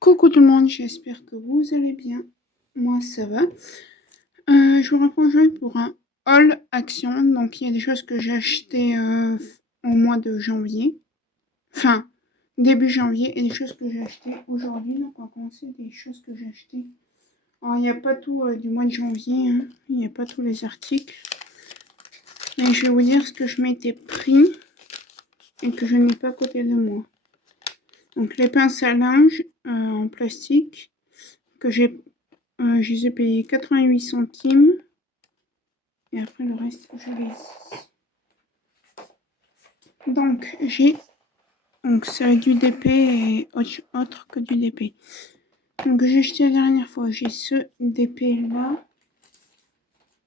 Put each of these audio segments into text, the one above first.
Coucou tout le monde, j'espère que vous allez bien. Moi ça va. Je vous reprends aujourd'hui pour un haul action. Donc il y a des choses que j'ai achetées au mois de janvier. Enfin, début janvier et des choses que j'ai achetées aujourd'hui. Donc on va commencer des choses que j'ai achetées. Alors il n'y a pas tout du mois de janvier. Hein. Il n'y a pas tous les articles. Mais je vais vous dire ce que je m'étais pris et que je n'ai pas à côté de moi. Donc les pinces à linge en plastique que je les ai payés 88 centimes. Et après le reste, je les... Donc j'ai... Donc c'est du DP et autre que du DP. Donc j'ai acheté la dernière fois. J'ai ce DP là.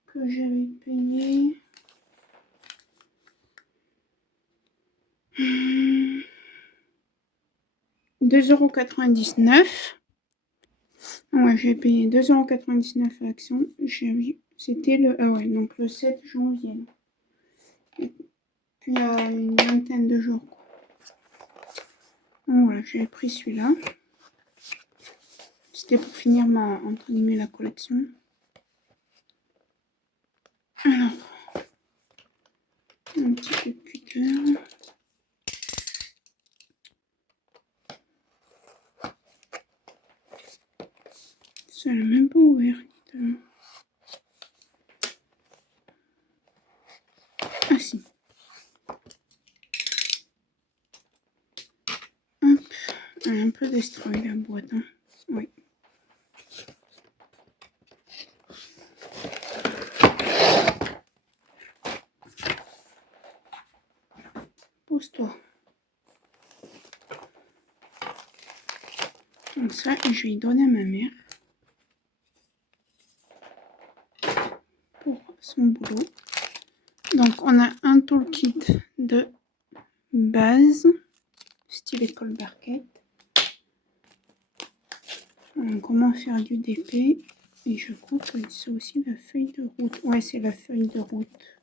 Que j'avais payé... 2,99 €. Ouais, j'ai payé 2,99 € à l'action. C'était le... Ah ouais, donc le 7 janvier. Et puis il y a une vingtaine de jours. Donc voilà, j'ai pris celui-là. C'était pour finir ma, entre guillemets, la collection. Alors, un petit peu de cutter. Ça n'a même pas ouvert. Ah si. Hop. Elle a un peu destroy la boîte. Hein. Oui. Pose-toi. Donc ça, je vais y donner à ma mère. Pour son boulot. Donc on a un toolkit de base. Style école barquette. Comment faire du DP. Et je crois que c'est aussi la feuille de route. Ouais, c'est la feuille de route.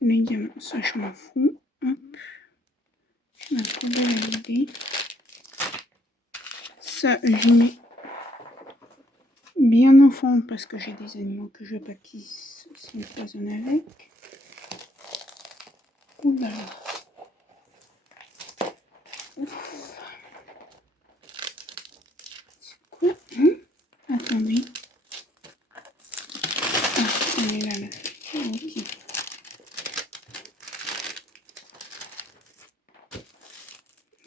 Les diamants, ça je m'en fous. Hop. Je vais trouver la idée. Ça, je mets bien au fond parce que j'ai des animaux que je veux pas qu'ils s'empoisonnent avec. Oula. C'est quoi Attendez. Ah, elle est là, la feuille. Ok.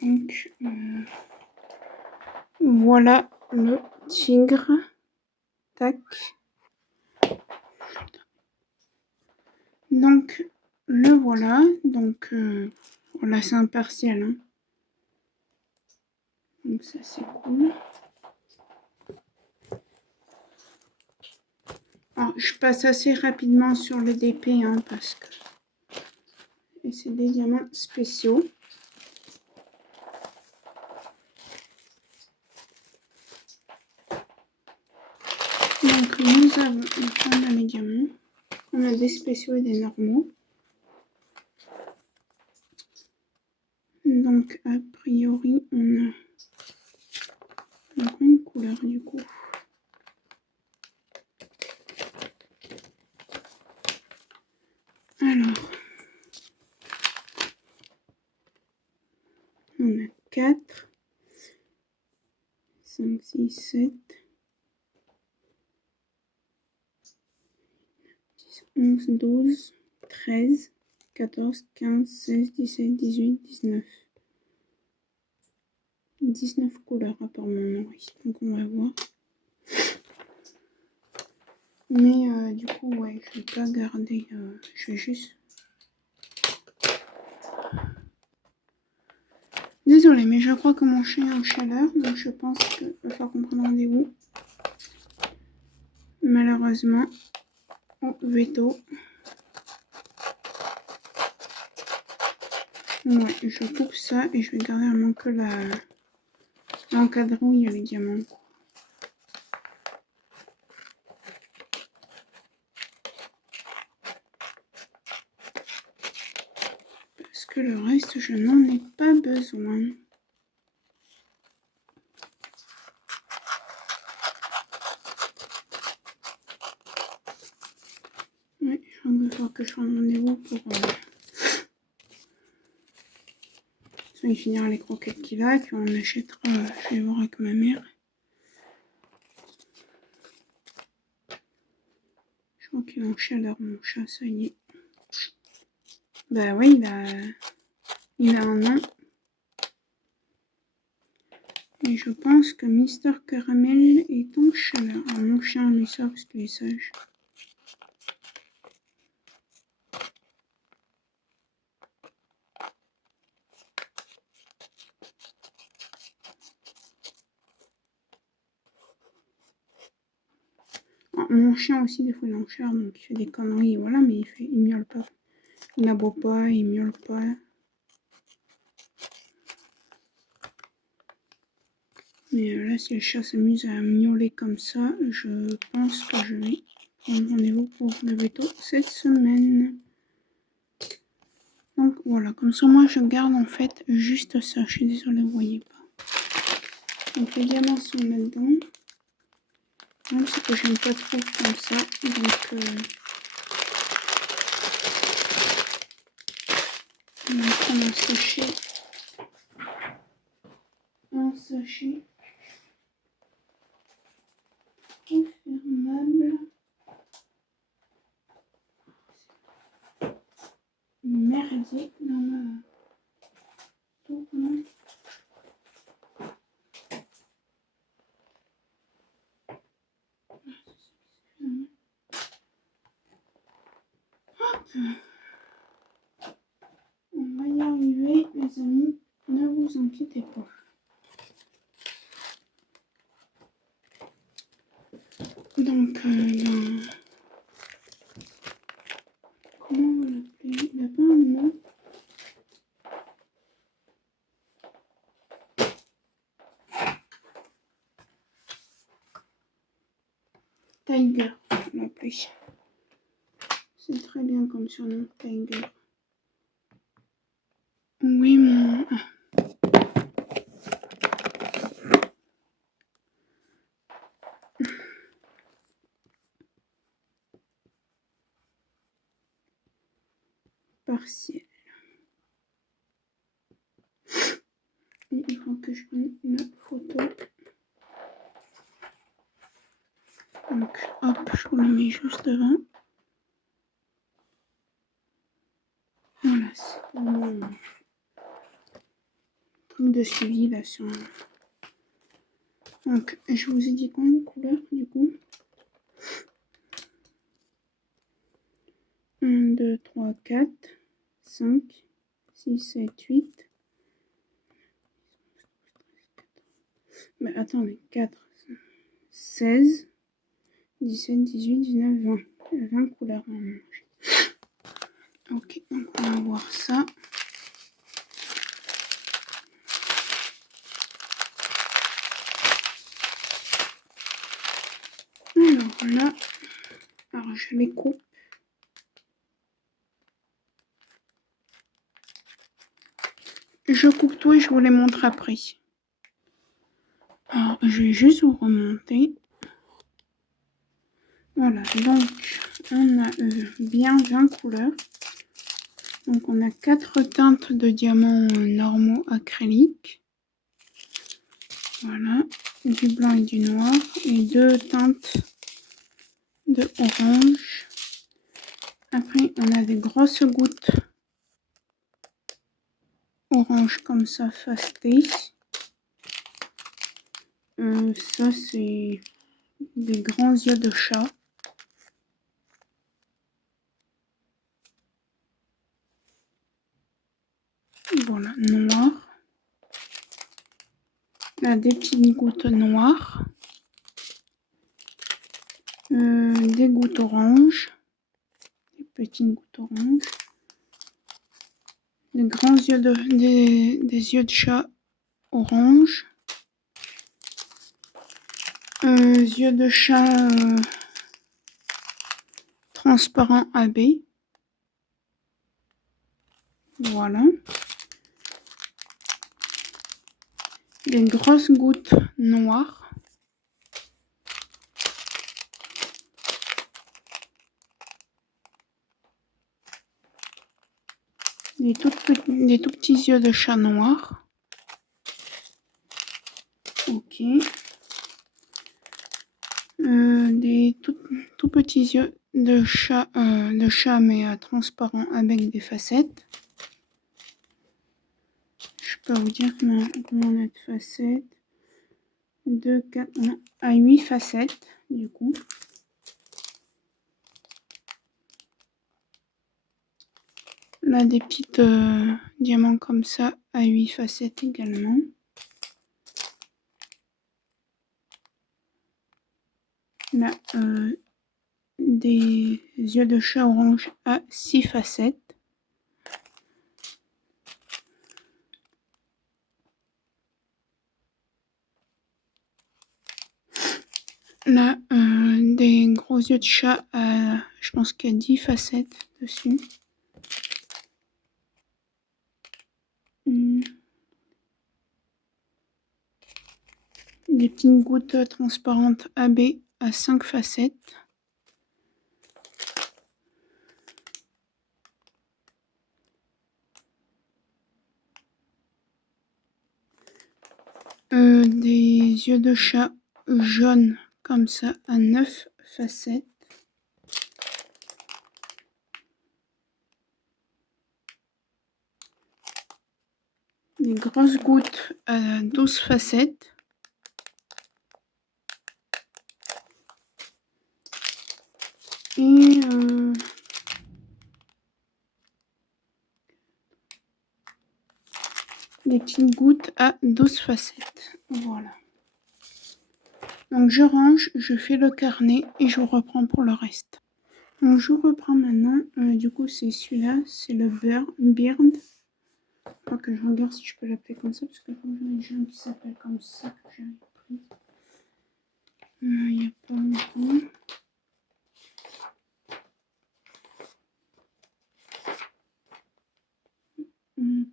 Donc, voilà le tigre. Tac. Donc, le voilà. Donc, voilà, c'est un partiel. Hein. Donc, ça, c'est cool. Alors, je passe assez rapidement sur le DP, hein, parce que... Et c'est des diamants spéciaux. Donc, nous avons... On a les diamants. On a des spéciaux et des normaux. Donc, a priori, on a une couleur, du coup. Alors, on a 4, 5, 6, 7, 10, 11, 12, 13, 14, 15, 16, 17, 18, 19. 19 couleurs apparemment, oui. Donc on va voir. Mais du coup, ouais, je vais pas garder. Je vais juste... Désolée, mais je crois que mon chien est en chaleur, donc je pense qu'il va falloir qu'on prenne rendez-vous. Malheureusement, au veto. Ouais, je coupe ça et je vais garder vraiment que l'encadré où il y a les diamants. Parce que le reste, je n'en ai pas besoin. Oui, je crois qu'il faut que je prenne rendez-vous pour finir les croquettes qu'il a, puis on achètera, je vais voir avec ma mère. Je crois qu'il est en chaleur, mon chat, ça y est. Bah oui, il a un an. Et je pense que Mister Caramel est en chaleur. Alors, mon chien lui sort parce qu'il est sage. Alors, mon chien aussi, des fois, il est en chaleur, donc il fait des conneries, voilà, mais il miaule pas. Il n'aboie pas, il miaule pas. Mais là, si le chat s'amuse à miauler comme ça, je pense que je vais prendre rendez-vous pour le veto cette semaine. Donc voilà, comme ça, moi, je garde en fait juste ça. Je suis désolée, vous voyez pas. Donc les diamants sont là-dedans. Même si que j'aime pas trop comme ça. Donc on va prendre un sachet. Refermable. Merdier dans ma tourne. Hop. On va y arriver, les amis. Ne vous inquiétez pas. Donc, comment on va l'appeler? Il n'a pas un nom. Tiger, on va l'appeler. C'est très bien comme surnom, Tiger. Oui, mon... partiel. Et il faut que je prenne une photo. Donc, hop, je vous le mets juste devant. Voilà, c'est mon truc de suivi là sur... Donc, je vous ai dit combien de couleurs du coup? 1, 2, 3, 4, 5, 6, 7, 8. Mais attendez, 4, 16, 17, 18, 19, 20. 20 couleurs normalement. Ok, donc on va voir ça. Alors là, alors je les coupe. Je coupe tout et je vous les montre après. Alors, je vais juste vous remonter. Voilà, donc on a bien 20 couleurs. Donc on a 4 teintes de diamants normaux acryliques. Voilà, du blanc et du noir. Et 2 teintes de orange. Après, on a des grosses gouttes orange comme ça, fastées. Ça, c'est des grands yeux de chat. Voilà, noir. Là, des petites gouttes noires. Des gouttes oranges. Des petites gouttes oranges. Des grands yeux des yeux de chat orange. Yeux de chat transparent AB. Voilà. Des grosses gouttes noires. Des tout petits yeux de chat noir. Ok. Des tout petits yeux de chat mais transparents avec des facettes. Je peux vous dire combien on a de facettes. 2, 4, on a 8 facettes du coup. Là, des petites diamants comme ça à 8 facettes également. Là, des yeux de chat orange à 6 facettes. Là, des gros yeux de chat à, je pense qu'il y a 10 facettes dessus. Des petites gouttes transparentes AB à 5 facettes. Des yeux de chat jaunes comme ça à 9 facettes. Des grosses gouttes à 12 facettes. Et des petites gouttes à 12 facettes. Voilà. Donc je range, je fais le carnet et je reprends pour le reste. Donc je reprends maintenant. Du coup c'est celui-là, c'est le Beard. Je crois que je regarde si je peux l'appeler comme ça, parce que comme j'en ai déjà un qui s'appelle comme ça que j'avais pris. Il n'y a pas longtemps.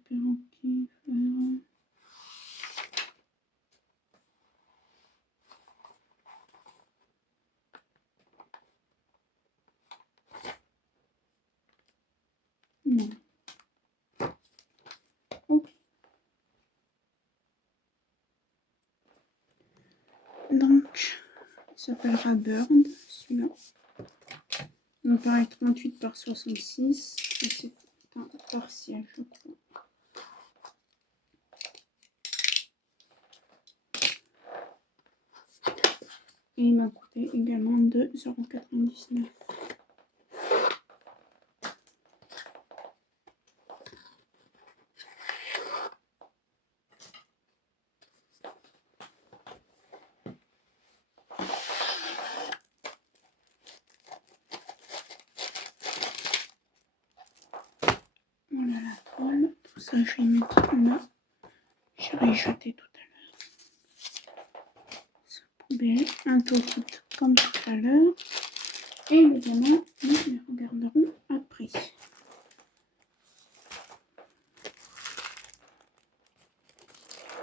Perroquet, non. Ok. Donc, il s'appellera Bird, celui-là. Donc pareil, 38 par 66. Et c'est un partiel, je crois. Et il m'a coûté également 2,99 €. Voilà la toile. Tout ça, je vais mettre là. Je vais jeter tout à l'heure. Poubelle, un total comme tout à l'heure. Et le diamant, nous les regarderons après.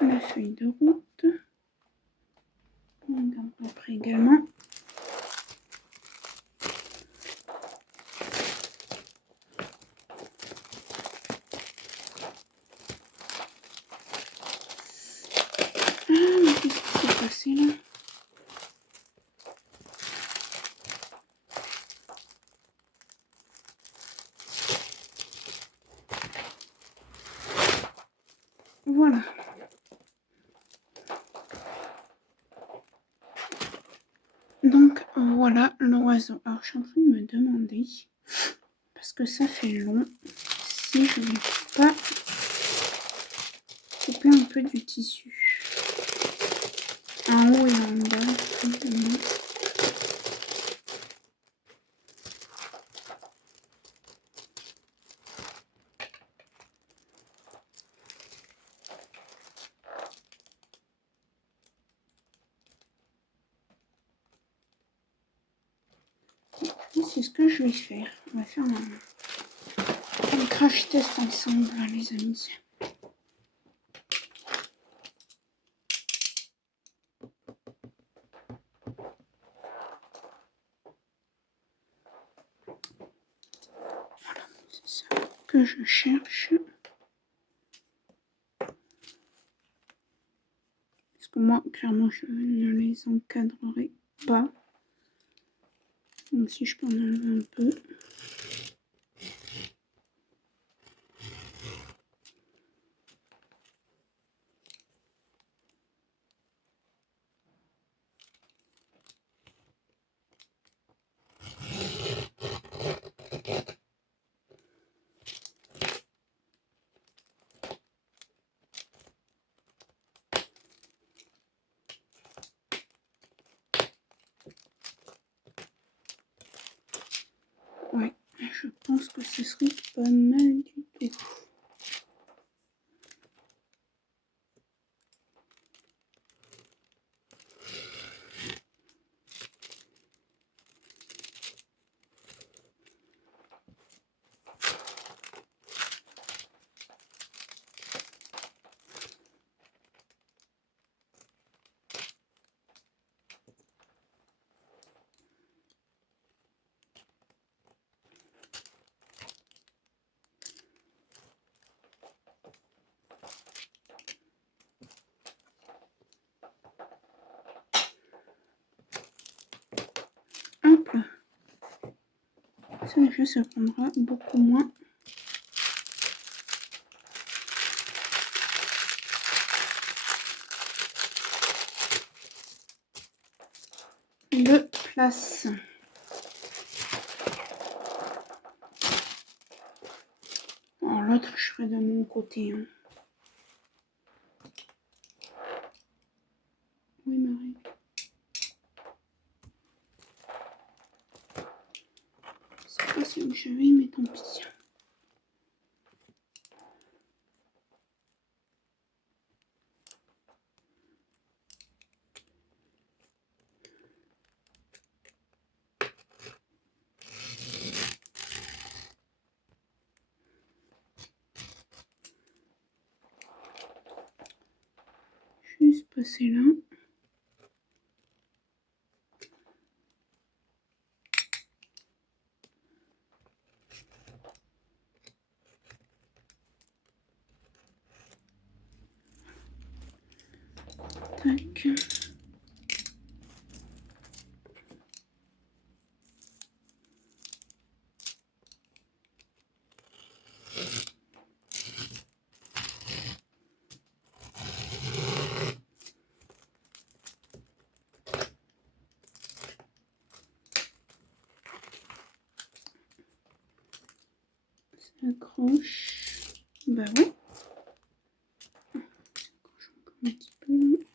La feuille de route. On regarde après également. Ah, mais qu'est-ce qui s'est passé là? Voilà. Donc voilà l'oiseau. Alors je suis en train de me demander, parce que ça fait long, si je vais pas couper un peu du tissu. En haut et en bas, simplement. C'est ce que je vais faire. On va faire comme crash test ensemble, les amis. Voilà, c'est ça que je cherche. Parce que moi, clairement, je ne les encadrerai pas. Donc si je peux en enlever un peu. Ouais, je pense que ce serait pas mal du tout. Hop là. Ça déjà, ça prendra beaucoup moins. De place. Alors l'autre, je ferai de mon côté. Hein. Oui, Marie. C'est pas si où je vais, mais tant pis. Juste passer là. Tac. Ça accroche. Bah ouais. Ça accroche encore un petit peu.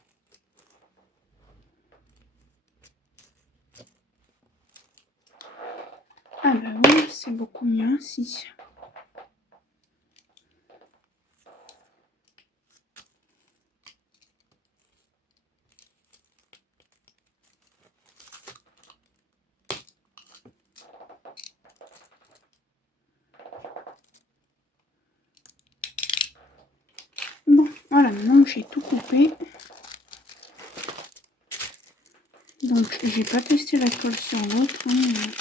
Ah bah oui, c'est beaucoup mieux ainsi. Bon, voilà, maintenant j'ai tout coupé. Donc j'ai pas testé la colle sur l'autre. Hein.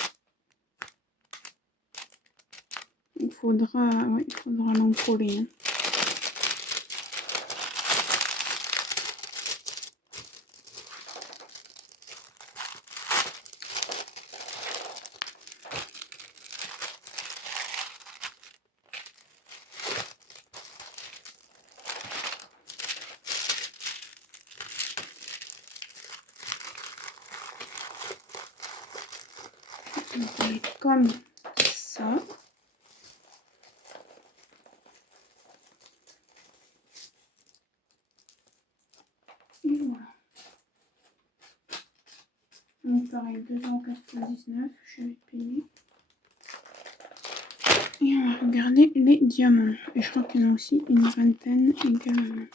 Il faudra l'encoller. Hein. Comme ça. Et voilà. Donc pareil, 2,99 €, je vais payer. Et on va regarder les diamants. Et je crois qu'il y en a aussi une vingtaine également.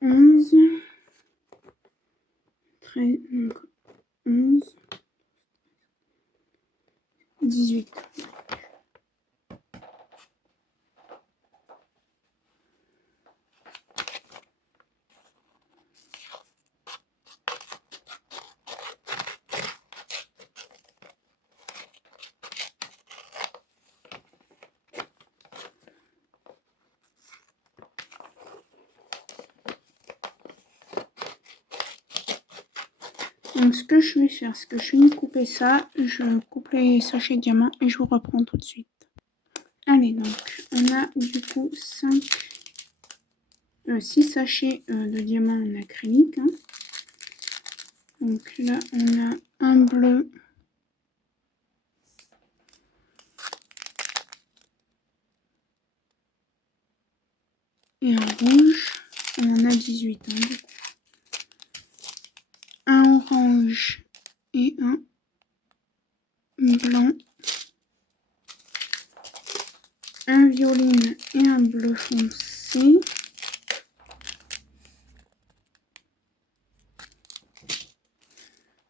Onze. 13, donc 11. 18. Donc ce que je vais faire, c'est que je finis de couper ça, je coupe les sachets diamants et je vous reprends tout de suite. Allez, donc on a du coup 6 sachets de diamants en acrylique. Hein. Donc là on a un bleu, et un rouge. On en a 18. Hein, du coup. Un orange et un blanc. Un violine et un bleu foncé.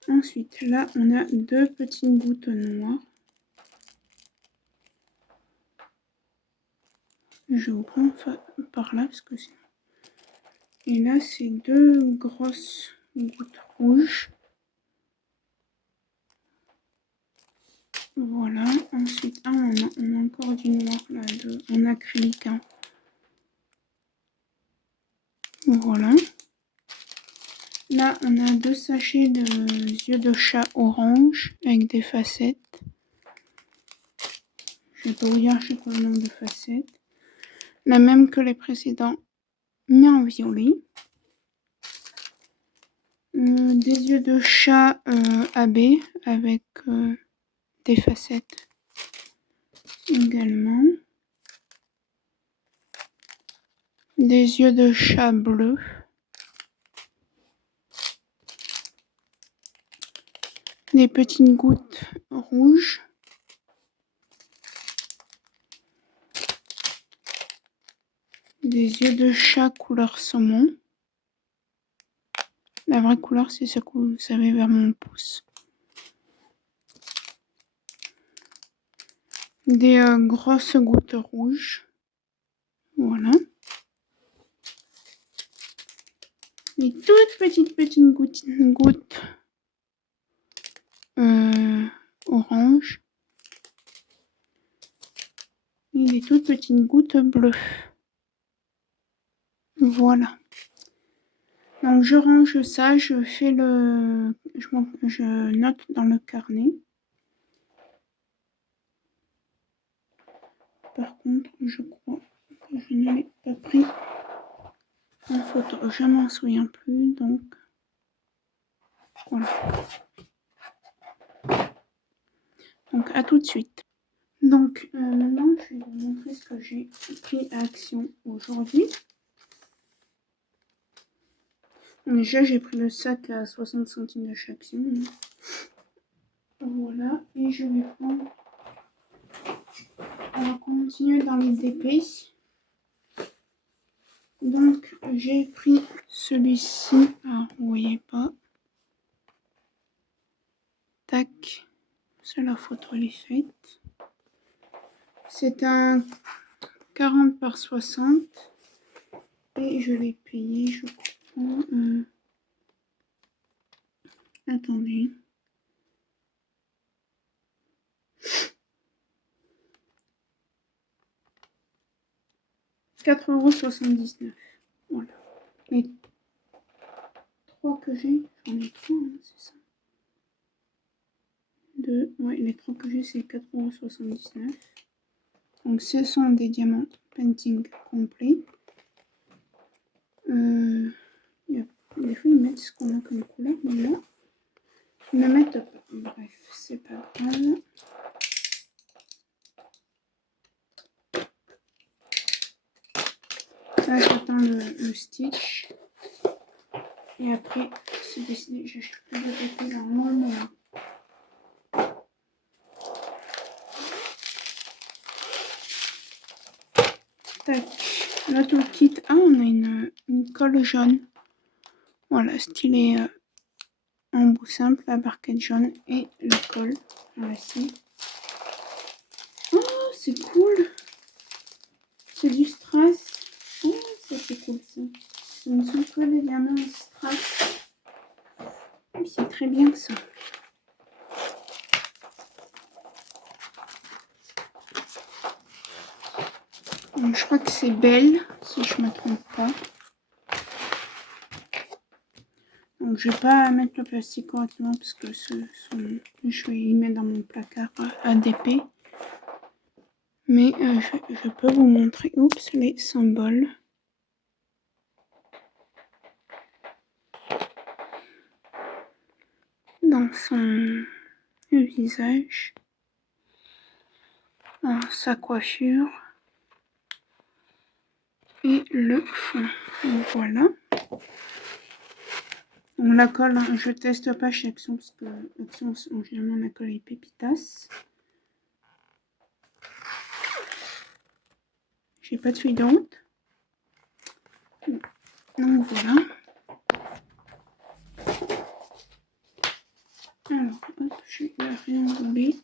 Ensuite, là, on a 2 petites gouttes noires. Je vous prends par là parce que c'est... Et là, c'est 2 grosses gouttes rouges. Voilà. Ensuite, on a encore du noir là, en acrylique. Hein. Voilà. Là, on a 2 sachets de yeux de chat orange avec des facettes. Je vais pas vous dire c'est quoi le nombre de facettes. La même que les précédents, mais en violet. Des yeux de chat AB avec des facettes également. Des yeux de chat bleu. Des petites gouttes rouges. Des yeux de chat couleur saumon. La vraie couleur, c'est ce que vous savez vers mon pouce. Des grosses gouttes rouges. Voilà. Des toutes petites gouttes orange. Et des toutes petites gouttes bleues. Voilà. Donc je range ça, je fais je note dans le carnet. Par contre, je crois que je ne l'ai pas pris en photo. Je m'en souviens plus, donc voilà. Donc à tout de suite. Donc maintenant, je vais vous montrer ce que j'ai pris à Action aujourd'hui. Déjà, j'ai pris le sac à 60 centimes de chaque Action. Voilà, et je vais prendre... On va continuer dans les DP. Donc, j'ai pris celui-ci. Alors, vous voyez pas. Tac. C'est la photo, elle est faite. C'est un 40 par 60. Et je l'ai payé, je crois. Attendez. €4,79. Voilà. Les 3 que j'ai, j'en ai 3, hein, c'est ça. Ouais, les 3 que j'ai, c'est 4,79 €. Donc, ce sont des diamants painting complets. Des fois, ils mettent ce qu'on a comme couleur, mais là, ils ne mettent pas. Bref, c'est pas grave. Là, j'attends le stitch. Et après, c'est décidé, j'achète plus de papier dans le moment. Tac. Là, tout le kit. Ah, on a une colle jaune. Voilà, stylé en bout simple, la barquette jaune et la colle. Voilà, ici. c'est cool. C'est du strass. Oh, ça c'est cool ça. Ce ne sont que des diamants en strass. C'est très bien ça. Donc, je crois que c'est Belle, si je ne me trompe pas. Donc je vais pas mettre le plastique correctement parce que je vais y mettre dans mon placard ADP. Mais je peux vous montrer les symboles. Dans son visage. Dans sa coiffure. Et le fond. Donc voilà. Donc la colle, hein, je teste pas chez Action parce que Action, généralement la colle est pépitas. J'ai pas de feuille de route. Donc voilà. Alors, hop, je vais réenrouler.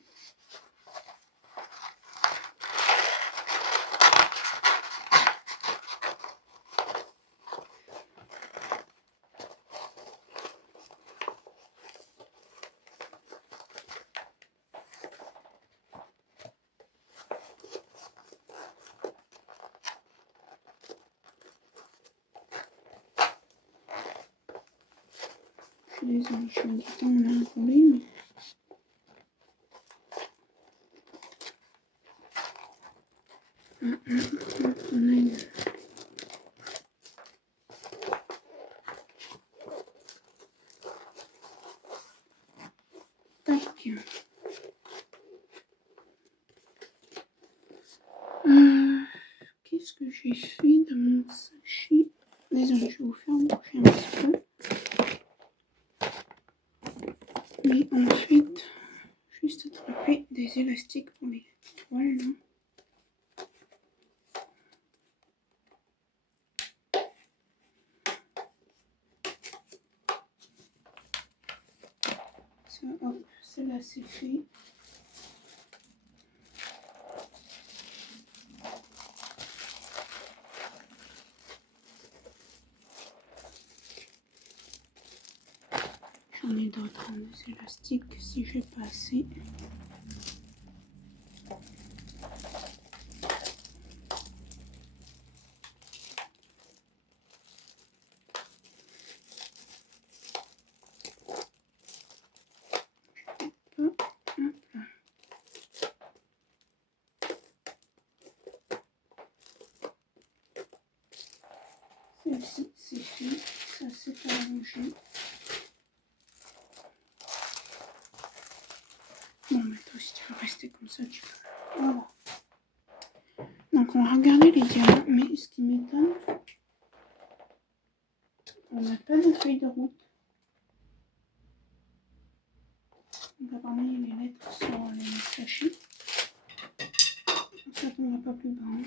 Je suis désolée, je mets du temps à l'enrouler, mais... On a une... Tac. Qu'est-ce que j'ai fait de mon sachet? Désolée, je vais vous faire bouger un petit peu. Mais en fait, juste attraper des élastiques pour les toiles. Ça, hop, celle-là c'est fait. J'en ai d'autres, hein, des élastiques si j'ai pas assez. Celle-ci c'est fait, ça c'est arrangé. Bon, mais toi si tu veux rester comme ça, tu peux. Voilà. Donc on va regarder les diamants, mais ce qui m'étonne, on n'a pas de feuille de route. Donc apparemment il y a les lettres sur les sachets. Ça tombera pas plus bas. Hein.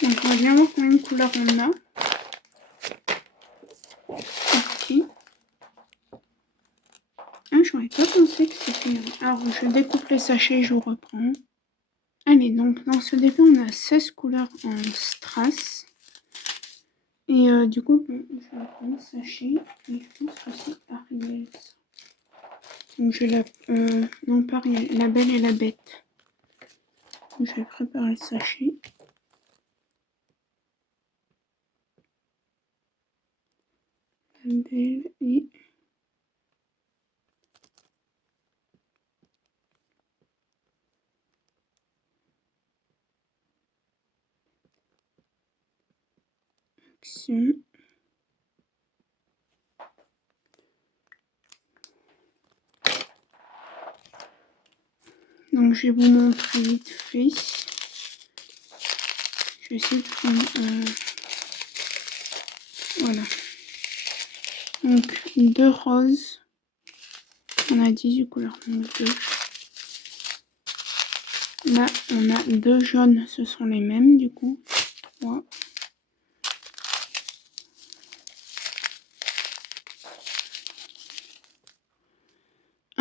Donc on va bien voir combien de couleurs on a. Ici. Ah, j'aurais pas pensé que c'était... Alors je découpe les sachets et je vous reprends. Allez, donc dans ce début on a 16 couleurs en strass. Et du coup, bon, je vais prendre le sachet et je pense que c'est Ariel. Donc je la... non, pas Ariel, la Belle et la Bête. Donc, je vais préparer le sachet. La Belle et... Action. Donc je vais vous montrer vite fait. Je vais essayer de prendre... voilà. Donc 2 roses. On a 18 couleurs. Donc 2. Là, on a 2 jaunes. Ce sont les mêmes du coup. 3.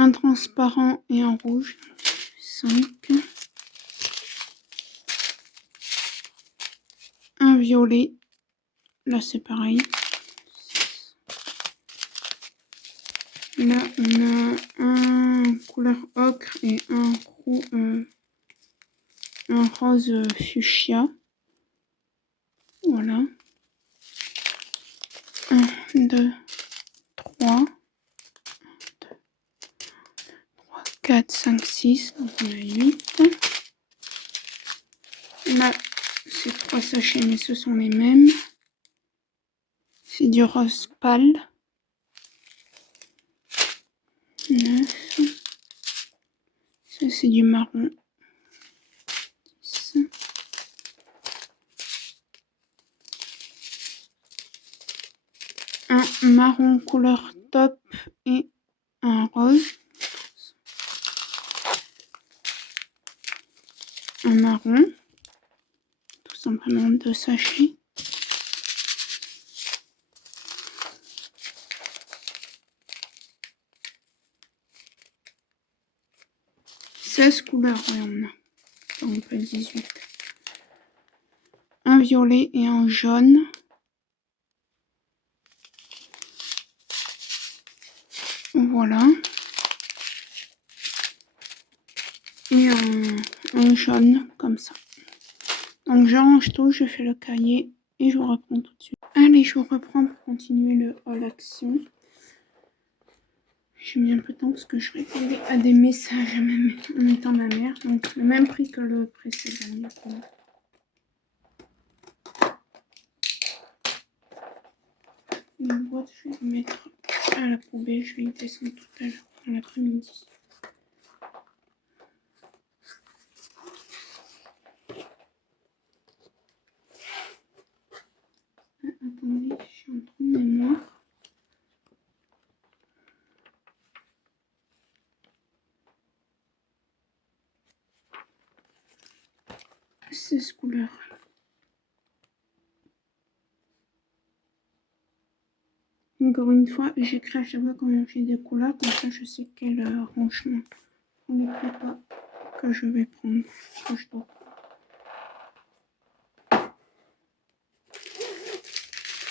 un transparent et un rouge. 5. Un violet. Là, c'est pareil. Là, on a un couleur ocre et un rose fuchsia. Voilà. 1, 2, 3. 4, 5, 6. Donc, on a 8. Là, c'est 3 sachets, mais ce sont les mêmes. C'est du rose pâle. 9. Ça, c'est du marron. 10. Un marron couleur top et un rose. Un marron. Tout simplement 2 sachets. Couleurs, oui, on a. Donc, 18. Un violet et un jaune. Voilà. Et un jaune, comme ça. Donc, j'arrange tout, je fais le cahier et je vous reprends tout de suite. Allez, je vous reprends pour continuer le haul action. J'ai mis un peu de temps parce que je répondais à des messages en même temps ma mère. Donc, le même prix que le précédent. Une boîte, je vais mettre à la poubelle. Je vais y descendre tout à l'heure, dans l'après-midi. Attendez, je suis en trou de mémoire. C'est ce couleur. Encore une fois, j'écris à chaque fois quand j'ai des couleurs, comme ça je sais quel rangement on ne peut pas que je vais prendre, que je dois prendre.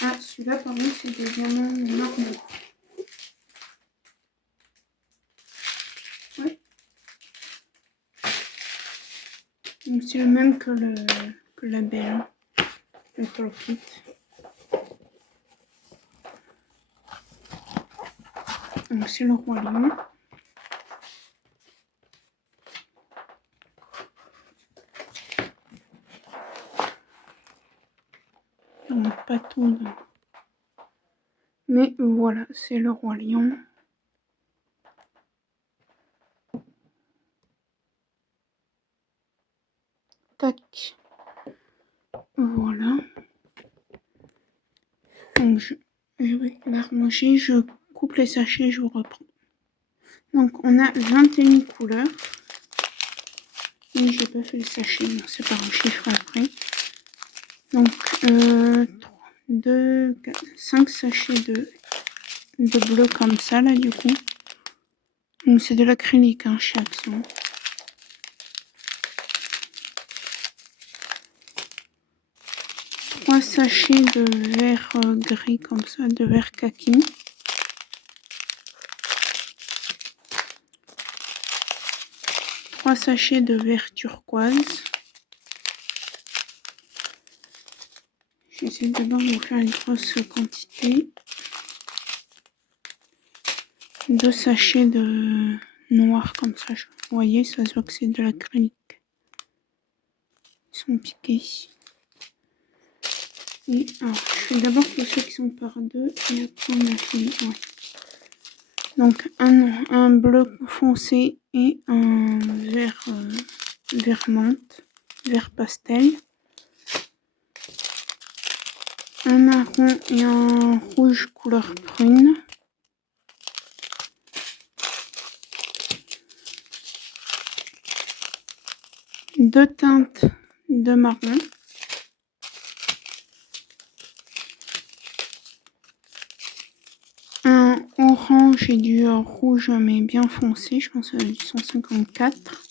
Ah, celui-là par contre c'est des diamants normaux. Ouais. Donc c'est le même que la belle, le Tall Kit. Donc c'est le roi lion. Donc pas tout. Mais voilà, c'est le roi lion. Tac. Voilà. Donc je vais la ranger, je coupe les sachets, je vous reprends. Donc on a 21 couleurs. Mais j'ai pas fait le sachet, c'est pas un chiffre après. Donc 5 sachets de bleu comme ça là du coup. Donc c'est de l'acrylique hein, chez Action. Trois sachets de vert gris comme ça, de vert kaki. Trois sachets de vert turquoise. J'essaie d'abord de vous faire une grosse quantité. 2 sachets de noir comme ça. Vous voyez, ça se voit que c'est de l'acrylique. Ils sont piqués. Et alors, je fais d'abord tous ceux qui sont par deux et après on a fini. Ouais. Donc un bleu foncé et un vert menthe, vert pastel. Un marron et un rouge couleur prune. Deux teintes de marron. Un orange j'ai du rouge mais bien foncé, je pense du 154.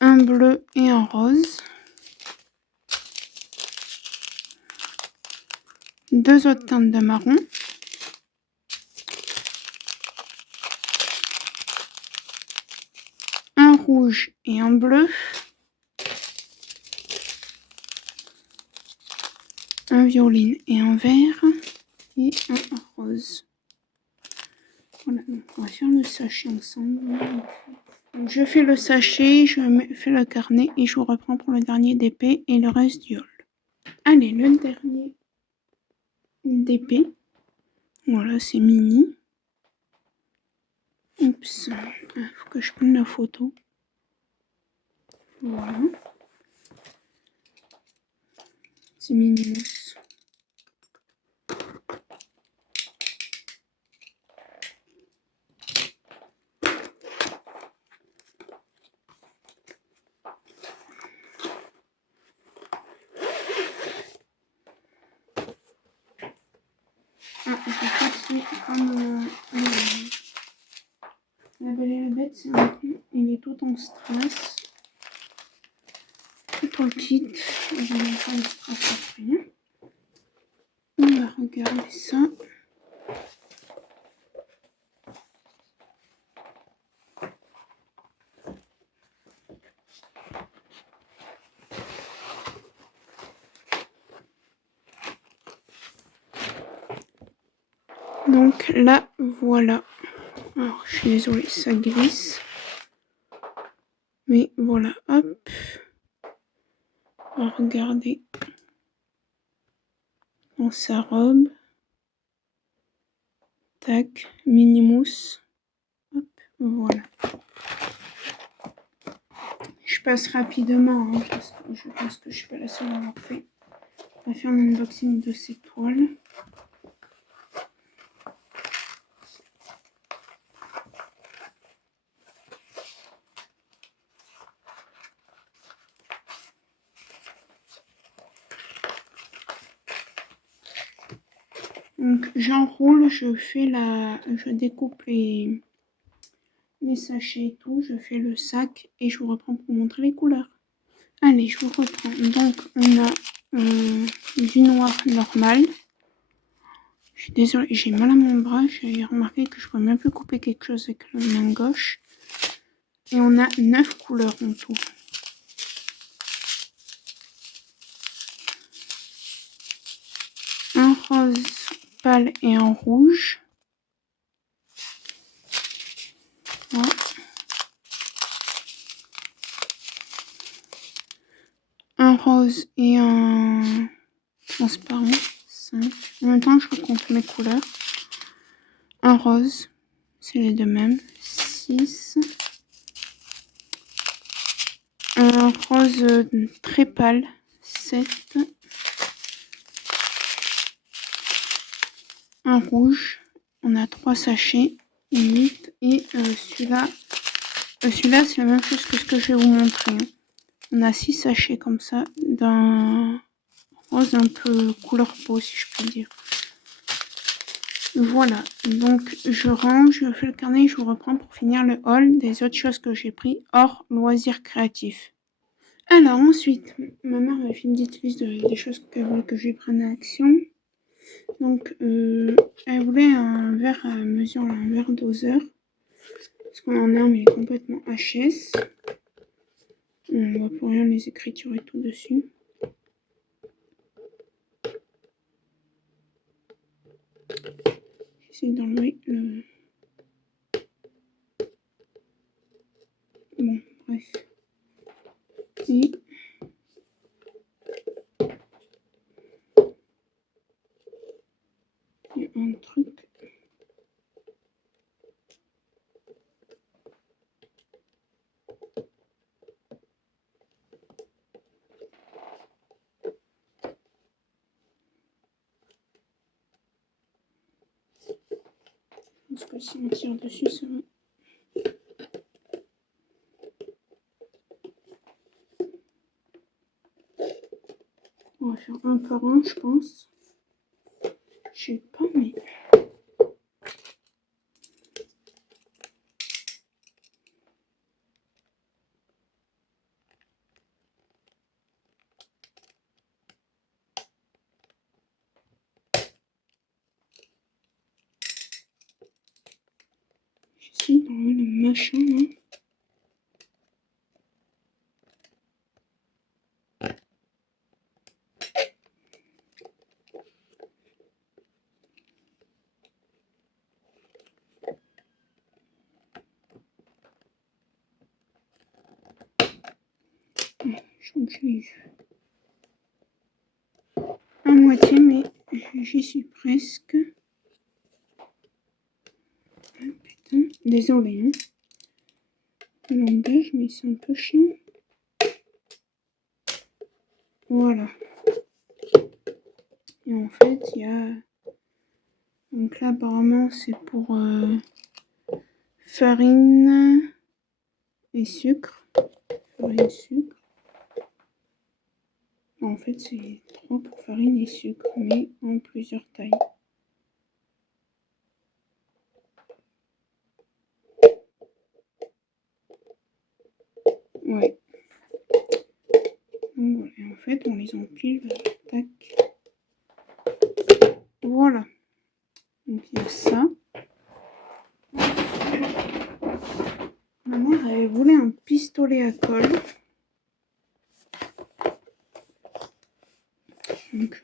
Un bleu et un rose. 2 autres teintes de marron. Un rouge et un bleu. Un violine et un vert. Et un rose. Voilà, donc on va faire le sachet ensemble. Donc je fais le sachet, je fais le carnet et je vous reprends pour le dernier d'épée et le reste du haul. Allez, le dernier d'épée. Voilà, c'est mini. Oups, faut que je prenne la photo. Voilà. C'est mini. Ah, je crois que c'est comme La Belle et la Bête, c'est un peu, il est tout en strass. Tout en kit. Je vais faire le strass après. On va regarder ça. Donc là, voilà. Alors, je suis désolée, ça glisse. Mais voilà, hop. On va regarder dans sa robe. Tac, mini mousse. Hop, voilà. Je passe rapidement, hein, parce que je pense que je suis pas la seule à avoir fait. On va faire un unboxing de ces toiles. Donc j'enroule, je découpe les sachets et tout, je fais le sac et je vous reprends pour vous montrer les couleurs. Allez, je vous reprends. Donc on a du noir normal. Je suis désolée, j'ai mal à mon bras, j'ai remarqué que je ne pouvais même plus couper quelque chose avec la main gauche. Et on a 9 couleurs en tout. Un rose pâle et un rouge. Voilà. Un rose et un transparent. 5. En même temps, je recompte mes couleurs. Un rose, c'est les deux mêmes. 6. Un rose très pâle. 7. Un rouge. On a 3 sachets. 8. Et celui-là, c'est la même chose que ce que je vais vous montrer. On a 6 sachets comme ça, d'un rose un peu couleur peau, si je puis dire. Voilà, donc je range, je fais le carnet et je vous reprends pour finir le haul des autres choses que j'ai pris hors loisirs créatifs. Alors ensuite, ma mère m'a fait une petite liste des choses qu'elle voulait que je prenne à action. Donc elle voulait un verre à mesure, un verre doseur. Parce qu'on en a un mais il est complètement HS. On voit pour rien les écritures et tout dessus. J'essaie d'enlever le... Bon, bref. Et... il y a un truc. Je pense que si on tire dessus, ça va. On va faire un par un, je pense. Je sais pas, mais... J'essaie d'enlever le machin, là. Je crois que je l'ai eu à moitié, mais j'y suis presque. Ah, putain, désolé, hein. Le langage, mais c'est un peu chiant. Voilà. Et en fait, il y a... Donc là, apparemment, c'est pour farine et sucre. Farine, sucre. En fait, c'est 3 pour farine et sucre, mais en plusieurs tailles. Ouais. Donc voilà. Et en fait, on les empile. Tac. Voilà. Donc il y a ça. Ma mère, elle voulait un pistolet à colle. Donc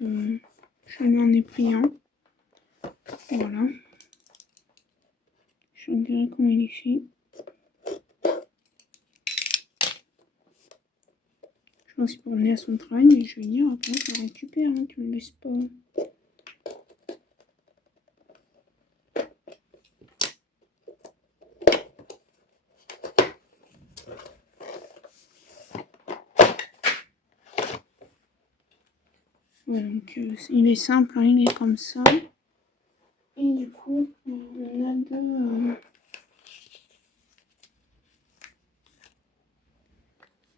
je lui en ai pris un. Voilà. Je regarde comment il est fait. Je pense pour emmener à son travail, mais je vais dire après je le récupère, hein, tu me laisses pas. Ouais, donc il est simple, hein, il est comme ça. Et du coup, on a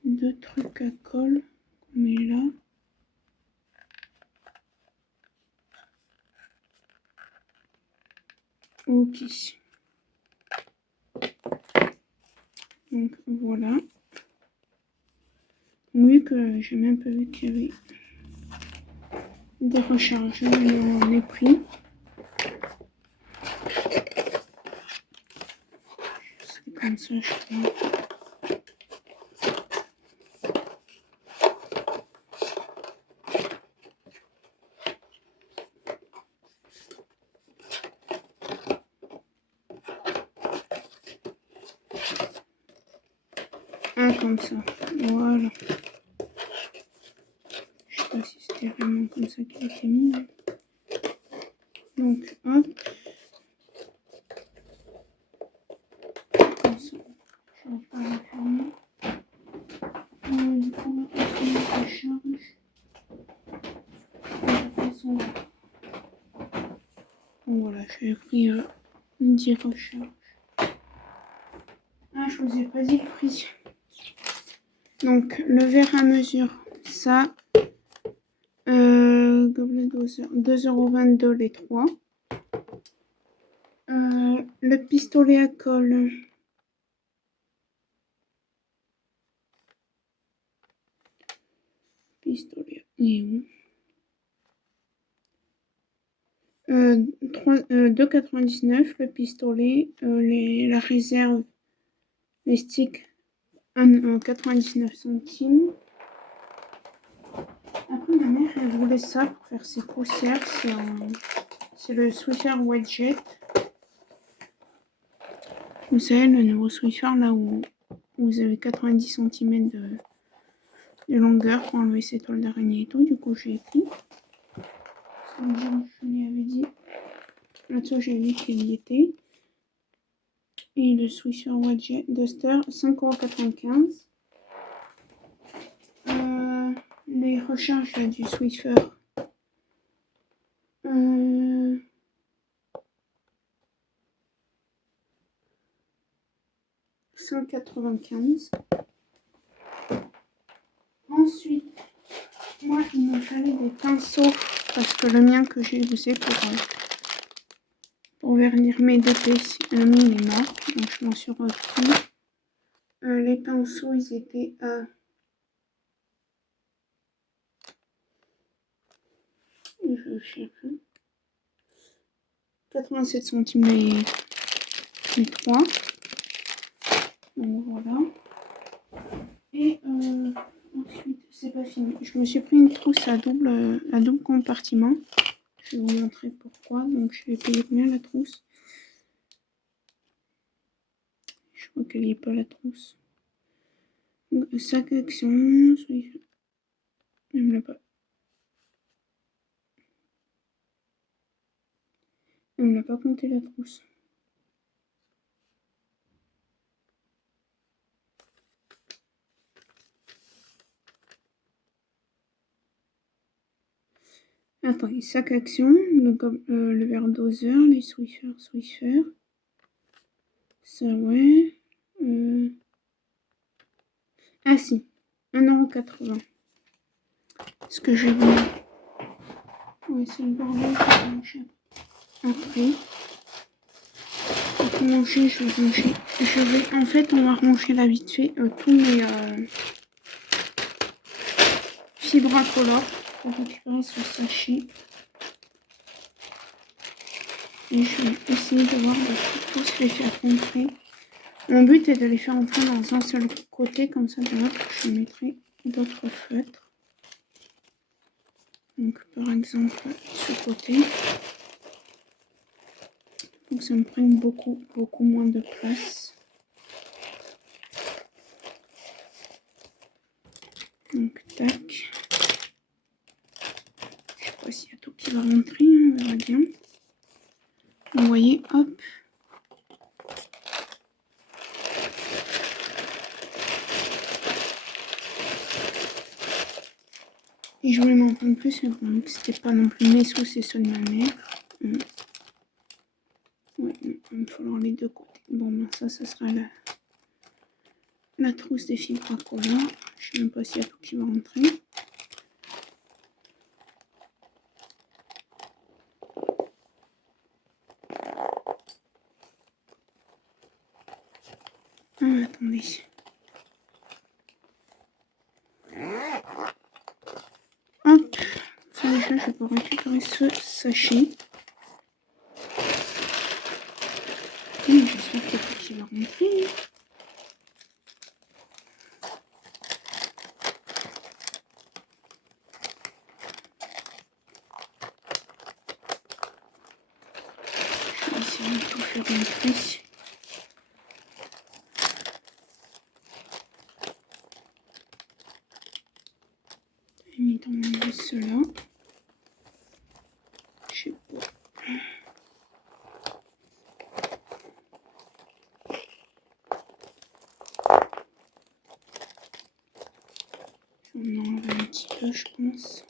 deux trucs à colle qu'on met là. Ok. Donc voilà. Vu que j'ai même pas vu qu'il y avait des recharges, j'en ai pris. C'est comme ça, je crois. Un comme ça. Voilà. Je sais pas si c'était vraiment comme ça qu'il était mis. Donc hop. Comme ça. Je vais pas la fermer. Du coup, on recharge. Donc voilà, j'ai pris 10 recharges. Ah, je vous ai pas dit le prix. Donc, le verre à mesure, ça, gobelet doseur, 2,22 € les 3. Le pistolet à colle, il est où 2,99 le pistolet, la réserve, les sticks, 99 centimes. Après, ma mère, elle voulait ça pour faire ses poussières. C'est le Swiffer Wedget. Vous savez, le nouveau Swiffer, là où vous avez 90 cm de longueur pour enlever ses toiles d'araignée et tout. Du coup, j'ai pris. Je lui avais dit. Là-dessus, j'ai vu qu'il y était. Et le Swiffer Wedget Duster, 5,95 €. Les recharges là, du Swiffer. 195. Ensuite, moi, il me fallait des pinceaux parce que le mien que j'ai usé pour vernir mes DP, le mien il est mort, donc je m'en suis repris. Les pinceaux, ils étaient à... Je sais plus. 87 centimes les 3. Donc voilà. Et ensuite, c'est pas fini. Je me suis pris une trousse à double compartiment. Je vais vous montrer pourquoi. Donc je vais payer combien la trousse. Je crois qu'elle n'y est pas la trousse. Donc, sac action. Oui. Elle me l'a pas. Elle me l'a pas compté la trousse. Attends, sac action, le verre doseur, les Swiffer. Ça, ouais. Ah si, 1,80 €. Ce que je vais... Ouais, c'est le bordel que manger. Après, pour manger, je vais ranger. En fait, on va ranger là vite fait tous mes fibracolores pour récupérer ce sachet. Et je vais essayer de voir de tous les faire rentrer. Mon but est de les faire entrer dans un seul côté, comme ça de l'autre, je mettrai d'autres feutres. Donc par exemple ce côté. Donc ça me prend beaucoup moins de place. Donc tac. Je sais pas s'il y a tout qui va rentrer, hein, on verra bien. Vous voyez, hop. Et je voulais m'en prendre plus, mais bon, c'était pas non plus mes sous, c'est ceux de ma mère. Ouais, il va falloir les deux côtés. Bon, ben ça sera la trousse des fibracolores. Je sais même pas s'il y a tout qui va rentrer. Ah, attendez. Hop. Ça déjà, je peux récupérer ce sachet. J'espère qu'il y a tout qui va rentrer. Je vais essayer de tout faire rentrer. J'ai mis dans mon cela. Je sais pas. Je vais en enlever un petit peu, je pense.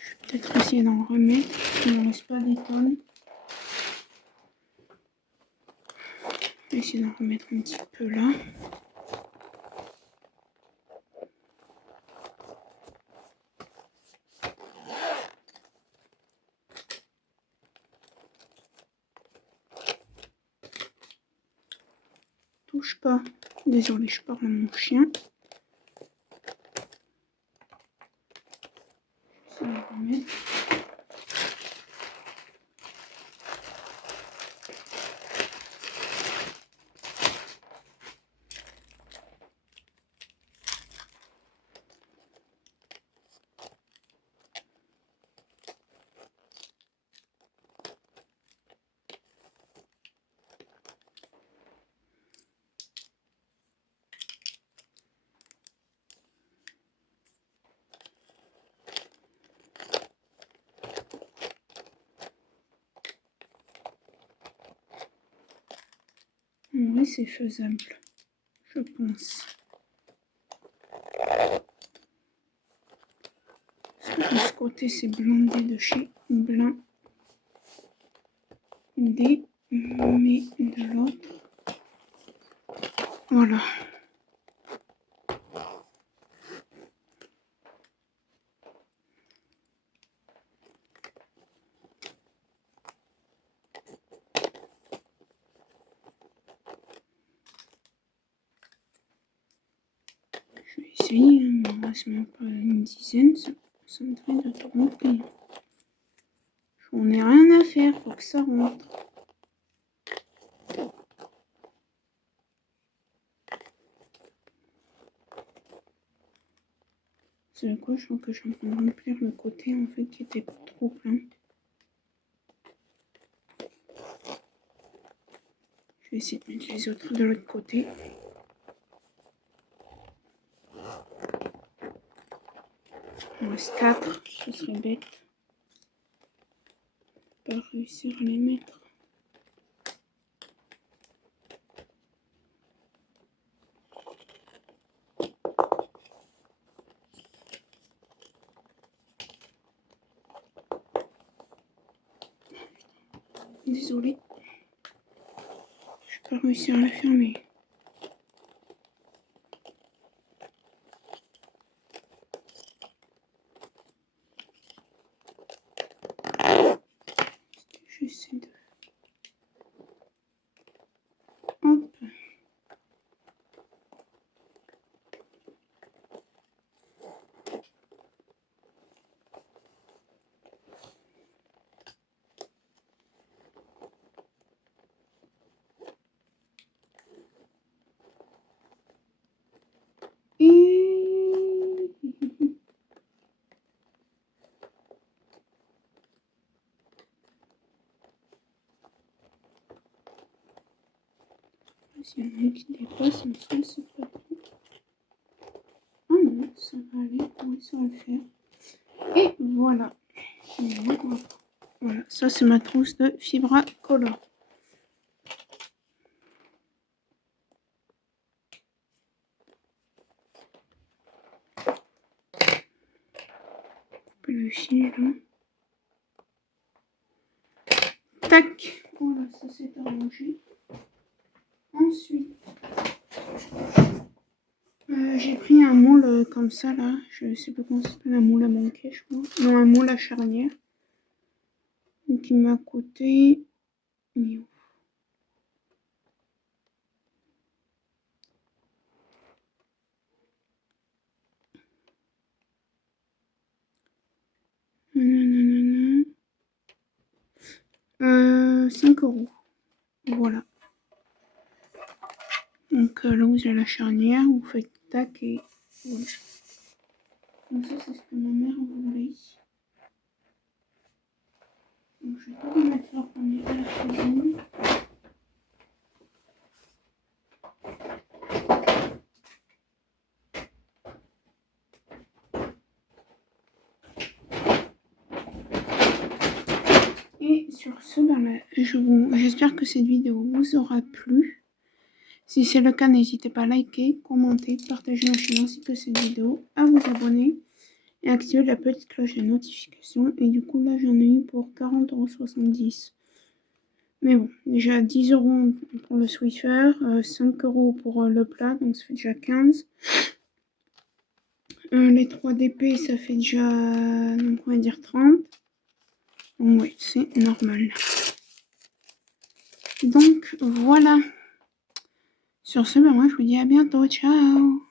Je vais peut-être essayer d'en remettre. Il ne reste pas des tonnes. Je vais essayer d'en remettre un petit peu là. Touche pas. Désolée, je parle à mon chien. Je vais essayer d'en remettre. Oui, c'est faisable, je pense. Parce que de ce côté, c'est blindé de chez Blindé, mais de l'autre, voilà. essayer, il m'en reste même pas une dizaine, ça devrait être rempli. J'en ai rien à faire, faut que ça rentre. C'est quoi, je crois que je suis en train de remplir le côté en fait qui était trop plein. Je vais essayer de mettre les autres de l'autre côté. Il en reste 4, ce serait bête. Je vais pas réussir à les mettre. Désolée. Je vais pas réussir à la fermer. J'essaie de... Hop. Et... S'il y en a qui dépassent, en soi, c'est pas trop. Ah non, ça va aller. Oui, ça va le faire. Et voilà. Voilà, ça c'est ma trousse de Fibra Color. Couper le fil là. Tac. Voilà, ça s'est arrangé. Ensuite, j'ai pris un moule comme ça là. Je sais pas comment ça s'appelle, un moule à banquet, je crois. Non, un moule à charnière. Donc il m'a coûté... Nanana. 5 €. Voilà. Donc là où j'ai la charnière, vous faites tac et voilà. Donc ça c'est ce que ma mère voulait. Donc je vais pas remettre là qu'on est à la cuisine. Et sur ce, j'espère que cette vidéo vous aura plu. Si c'est le cas, n'hésitez pas à liker, commenter, partager ma chaîne ainsi que cette vidéo, à vous abonner et activer la petite cloche de notification. Et du coup, là, j'en ai eu pour 40,70 €. Mais bon, déjà 10 € pour le Swiffer, 5 € pour le plat, donc ça fait déjà 15. Les 3DP, ça fait déjà, donc on va dire 30. Donc oui, c'est normal. Donc voilà. Sur ce, moi je vous dis à bientôt. Ciao!